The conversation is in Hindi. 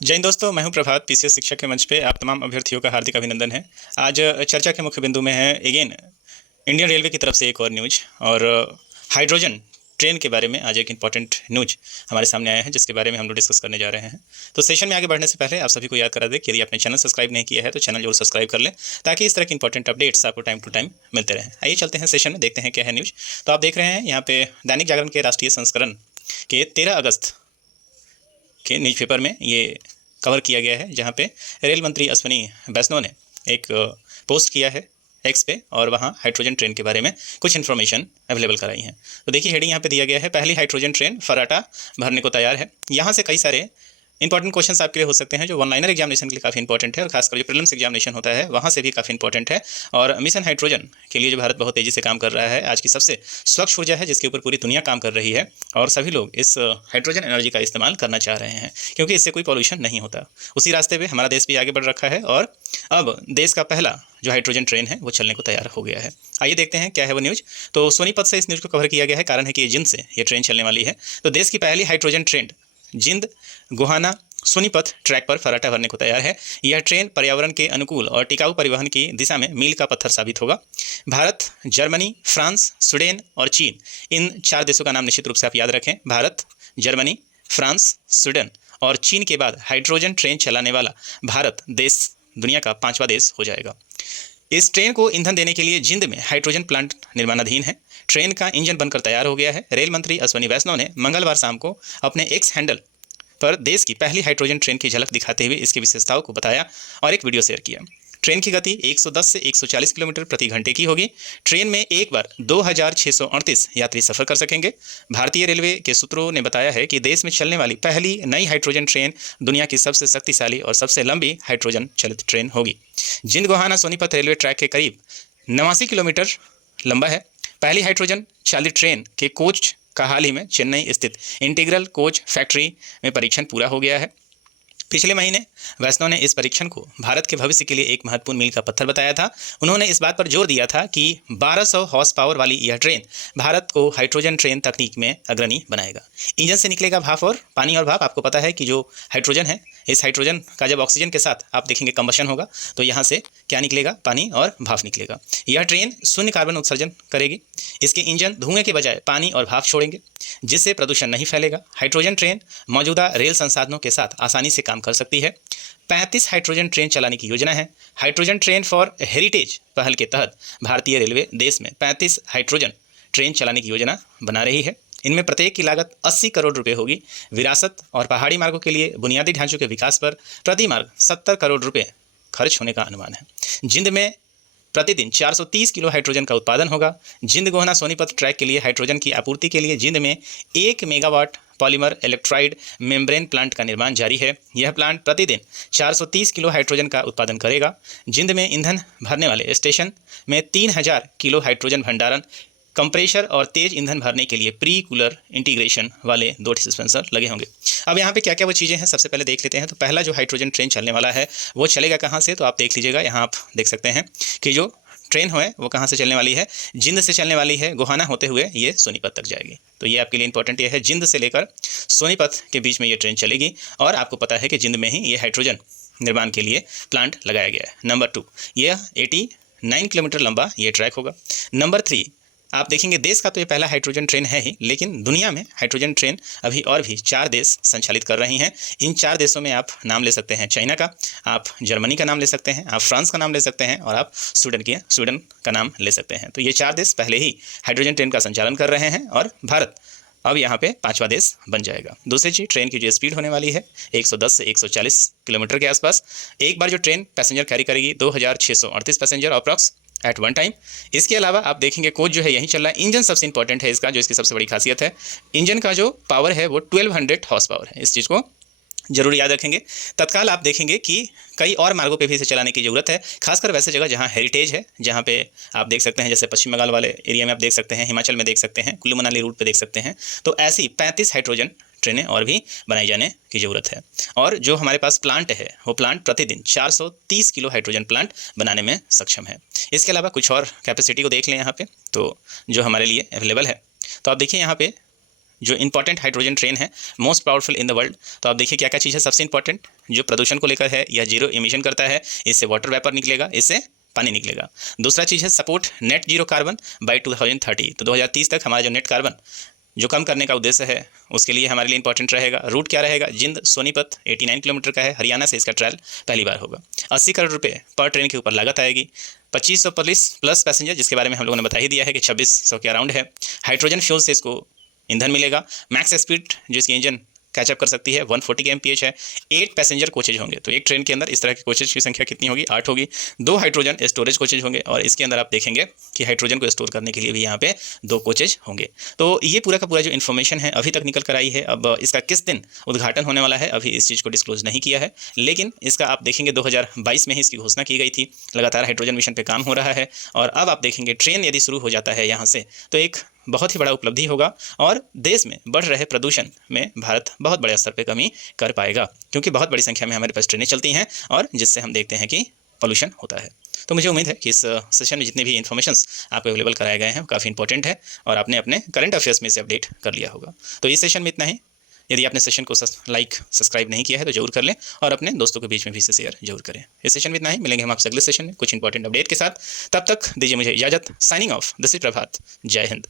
जय हिंद दोस्तों, मैं हूं प्रभात। पीसीएस शिक्षा के मंच पे आप तमाम अभ्यर्थियों का हार्दिक अभिनंदन है। आज चर्चा के मुख्य बिंदु में है अगेन इंडियन रेलवे की तरफ से एक और न्यूज और हाइड्रोजन ट्रेन के बारे में आज एक इंपॉर्टेंट न्यूज हमारे सामने आया है, जिसके बारे में हम लोग डिस्कस करने जा रहे हैं। तो सेशन में आगे बढ़ने से पहले आप सभी को याद करा दें कि यदि आपने चैनल सब्सक्राइब नहीं किया है तो चैनल जरूर सब्सक्राइब कर लें, ताकि इस तरह के इंपॉर्टेंट अपडेट्स आपको टाइम टू टाइम मिलते रहें। आइए चलते हैं सेशन में, देखते हैं क्या है न्यूज। तो आप देख रहे हैं यहाँ पे दैनिक जागरण के राष्ट्रीय संस्करण के 13 अगस्त के न्यूज़पेपर में ये कवर किया गया है, जहाँ पे रेल मंत्री अश्विनी वैष्णव ने एक पोस्ट किया है एक्स पे, और वहाँ हाइड्रोजन ट्रेन के बारे में कुछ इन्फॉर्मेशन अवेलेबल कराई है। तो देखिए, हेडिंग यहाँ पे दिया गया है, पहली हाइड्रोजन ट्रेन फराटा भरने को तैयार है। यहाँ से कई सारे इंपॉर्टेंट क्वेश्चंस आपके लिए हो सकते हैं, जो वन लाइनर एग्जामिनेशन के लिए काफ़ी इंपॉर्टेंट है, और खासकर जो प्रीलिम्स एग्जामिनेशन होता है वहाँ से भी काफ़ी इंपॉर्टेंट है। और मिशन हाइड्रोजन के लिए जो भारत बहुत तेज़ी से काम कर रहा है, आज की सबसे स्वच्छ ऊर्जा है जिसके ऊपर पूरी दुनिया काम कर रही है, और सभी लोग इस हाइड्रोजन एनर्जी का इस्तेमाल करना चाह रहे हैं, क्योंकि इससे कोई पॉल्यूशन नहीं होता। उसी रास्ते पर हमारा देश भी आगे बढ़ रखा है, और अब देश का पहला जो हाइड्रोजन ट्रेन है वो चलने को तैयार हो गया है। आइए देखते हैं क्या है वो न्यूज़। तो सोनीपत से इस न्यूज़ को कवर किया गया है, कारण है कि जिंद से ये ट्रेन चलने वाली है। तो देश की पहली हाइड्रोजन ट्रेन जिंद गोहाना सोनीपत ट्रैक पर फराटा भरने को तैयार है। यह ट्रेन पर्यावरण के अनुकूल और टिकाऊ परिवहन की दिशा में मील का पत्थर साबित होगा। भारत, जर्मनी, फ्रांस, स्वीडन और चीन, इन 4 देशों का नाम निश्चित रूप से आप याद रखें। भारत, जर्मनी, फ्रांस, स्वीडन और चीन के बाद हाइड्रोजन ट्रेन चलाने वाला भारत देश दुनिया का 5वां देश हो जाएगा। इस ट्रेन को ईंधन देने के लिए जिंद में हाइड्रोजन प्लांट निर्माणाधीन है। ट्रेन का इंजन बनकर तैयार हो गया है। रेल मंत्री अश्विनी वैष्णव ने मंगलवार शाम को अपने एक्स हैंडल पर देश की पहली हाइड्रोजन ट्रेन की झलक दिखाते हुए इसकी विशेषताओं को बताया और एक वीडियो शेयर किया। ट्रेन की गति 110 से 140 किलोमीटर प्रति घंटे की होगी। ट्रेन में एक बार 2638 यात्री सफर कर सकेंगे। भारतीय रेलवे के सूत्रों ने बताया है कि देश में चलने वाली पहली नई हाइड्रोजन ट्रेन दुनिया की सबसे शक्तिशाली और सबसे लंबी हाइड्रोजन चलित ट्रेन होगी। जिंद गोहाना सोनीपत रेलवे ट्रैक के करीब 89 किलोमीटर लंबा है। पहली हाइड्रोजन चालित ट्रेन के कोच का हाल ही में चेन्नई स्थित इंटीग्रल कोच फैक्ट्री में परीक्षण पूरा हो गया है। पिछले महीने वैष्णव ने इस परीक्षण को भारत के भविष्य के लिए एक महत्वपूर्ण मील का पत्थर बताया था। उन्होंने इस बात पर जोर दिया था कि 1200 हॉर्स पावर वाली यह ट्रेन भारत को हाइड्रोजन ट्रेन तकनीक में अग्रणी बनाएगा। इंजन से निकलेगा भाप और पानी, और भाप आपको पता है कि जो हाइड्रोजन है, इस हाइड्रोजन का जब ऑक्सीजन के साथ आप देखेंगे कंबशन होगा, तो यहाँ से क्या निकलेगा? पानी और भाप निकलेगा। यह ट्रेन शून्य कार्बन उत्सर्जन करेगी। इसके इंजन धुएं के बजाय पानी और भाप छोड़ेंगे, जिससे प्रदूषण नहीं फैलेगा। हाइड्रोजन ट्रेन मौजूदा रेल संसाधनों के साथ आसानी से काम कर सकती है। 35 हाइड्रोजन ट्रेन चलाने की योजना है। हाइड्रोजन ट्रेन फॉर हेरिटेज पहल के तहत भारतीय रेलवे देश में 35 हाइड्रोजन ट्रेन चलाने की योजना बना रही है। इनमें प्रत्येक की लागत 80 करोड़ रुपए होगी। विरासत और पहाड़ी मार्गों के लिए बुनियादी ढांचों के विकास पर प्रति मार्ग 70 करोड़ रुपए खर्च होने का अनुमान है। जिंद में प्रतिदिन 430 किलो हाइड्रोजन का उत्पादन होगा। जिंद गोहाना सोनीपत ट्रैक के लिए हाइड्रोजन की आपूर्ति के लिए जिंद में 1 मेगावाट पॉलीमर इलेक्ट्राइड मेम्ब्रेन प्लांट का निर्माण जारी है। यह प्लांट प्रतिदिन 430 किलो हाइड्रोजन का उत्पादन करेगा। जिंद में ईंधन भरने वाले स्टेशन में 3000 किलो हाइड्रोजन भंडारण, कंप्रेशर और तेज ईंधन भरने के लिए प्री कूलर इंटीग्रेशन वाले 2 डिस्पेंसर लगे होंगे। अब यहाँ पे क्या क्या वो चीज़ें हैं, सबसे पहले देख लेते हैं। तो पहला जो हाइड्रोजन ट्रेन चलने वाला है वो चलेगा कहाँ से, तो आप देख लीजिएगा। यहाँ आप देख सकते हैं कि जो ट्रेन है वो कहाँ से चलने वाली है, जिंद से चलने वाली है। गोहाना होते हुए ये सोनीपत तक जाएगी। तो ये आपके लिए इंपॉर्टेंट ये है, जिंद से लेकर सोनीपत के बीच में ये ट्रेन चलेगी। और आपको पता है कि जिंद में ही ये हाइड्रोजन निर्माण के लिए प्लांट लगाया गया है। नंबर 2, यह 89 किलोमीटर लंबा ये ट्रैक होगा। नंबर 3, आप देखेंगे देश का तो ये पहला हाइड्रोजन ट्रेन है ही, लेकिन दुनिया में हाइड्रोजन ट्रेन अभी और भी 4 देश संचालित कर रही हैं। इन 4 देशों में आप नाम ले सकते हैं चाइना का, आप जर्मनी का नाम ले सकते हैं, आप फ्रांस का नाम ले सकते हैं, और आप स्वीडन का नाम ले सकते हैं। तो ये 4 देश पहले ही हाइड्रोजन ट्रेन का संचालन कर रहे हैं, और भारत अब यहाँ पे 5वां देश बन जाएगा। दूसरी चीज़, ट्रेन की जो स्पीड होने वाली है 110 से 140 किलोमीटर के आसपास। एक बार जो ट्रेन पैसेंजर कैरी करेगी 2638 passenger approx at one time. इसके अलावा आप देखेंगे कोच जो है यहीं चल रहा है। इंजन सबसे इंपॉर्टेंट है इसका, जो इसकी सबसे बड़ी खासियत है। इंजन का जो पावर है वो 1200 हॉर्स पावर है। इस चीज़ को जरूर याद रखेंगे। तत्काल आप देखेंगे कि कई और मार्गों पे भी इसे चलाने की ज़रूरत है, खासकर वैसे जगह जहाँ हेरिटेज है, जहाँ पे आप देख सकते हैं, जैसे पश्चिम बंगाल वाले एरिया में आप देख सकते हैं, हिमाचल में देख सकते हैं, कुल्लू मनाली रूट पे देख सकते हैं। तो ऐसी 35 हाइड्रोजन ट्रेनें और भी बनाई जाने की ज़रूरत है। और जो हमारे पास प्लांट है वो प्लांट प्रतिदिन 430 किलो हाइड्रोजन प्लांट बनाने में सक्षम है। इसके अलावा कुछ और कैपेसिटी को देख लें यहाँ पे, तो जो हमारे लिए अवेलेबल है। तो आप देखिए यहाँ पे जो इंपॉर्टेंट हाइड्रोजन ट्रेन है, most powerful in the world. तो आप देखिए क्या क्या चीज़ है। सबसे इंपॉर्टेंट जो प्रदूषण को लेकर है, यह जीरो इमिशन करता है, इससे वाटर वेपर निकलेगा, इससे पानी निकलेगा। दूसरा चीज़ है support net zero carbon by 2030। तो 2030 तक हमारा जो नेट कार्बन जो कम करने का उद्देश्य है, उसके लिए हमारे लिए इंपॉर्टेंट रहेगा। रूट क्या रहेगा? जिंद सोनीपत 89 किलोमीटर का है, हरियाणा से इसका ट्रायल पहली बार होगा। 80 करोड़ रुपये पर ट्रेन के ऊपर लागत आएगी। 2500 प्लस पैसेंजर, जिसके बारे में हम लोगों ने बता ही दिया है कि 2600 के अराउंड है। हाइड्रोजन फ्यूल से इसको ईंधन मिलेगा। मैक्स स्पीड जो इसकी इंजन कैचअप कर सकती है 140 kmph है। 8 पैसेंजर कोचेज होंगे। तो एक ट्रेन के अंदर इस तरह के कोचेज की संख्या कितनी होगी? 8 होगी। 2 हाइड्रोजन स्टोरेज कोचेज होंगे और इसके अंदर आप देखेंगे कि हाइड्रोजन को स्टोर करने के लिए भी यहाँ पे 2 कोचेज होंगे। तो ये पूरा का पूरा जो इन्फॉर्मेशन है अभी तक निकल कर आई है। अब इसका किस दिन उद्घाटन होने वाला है अभी इस चीज़ को डिस्क्लोज नहीं किया है, लेकिन इसका आप देखेंगे 2022 में ही इसकी घोषणा की गई थी। लगातार हाइड्रोजन मिशन पर काम हो रहा है और अब आप देखेंगे ट्रेन यदि शुरू हो जाता है यहाँ से तो एक बहुत ही बड़ा उपलब्धि होगा और देश में बढ़ रहे प्रदूषण में भारत बहुत बड़े स्तर पे कमी कर पाएगा, क्योंकि बहुत बड़ी संख्या में हमारे पास ट्रेनें चलती हैं और जिससे हम देखते हैं कि पोल्यूशन होता है। तो मुझे उम्मीद है कि इस सेशन में जितने भी इन्फॉर्मेशंस आपको अवेलेबल कराए गए हैं वो काफ़ी इंपॉर्टेंट है और आपने अपने करंट अफेयर्स में इसे अपडेट कर लिया होगा। तो इस सेशन में इतना ही। यदि आपने सेशन को लाइक सब्सक्राइब नहीं किया है तो जरूर कर लें और अपने दोस्तों के बीच में भी इसे शेयर जरूर करें। इस सेशन में इतना ही। मिलेंगे हम आपसे अगले सेशन में कुछ इंपॉर्टेंट अपडेट के साथ। तब तक दीजिए मुझे इजाजत। साइनिंग ऑफ, दिस इज प्रभात। जय हिंद।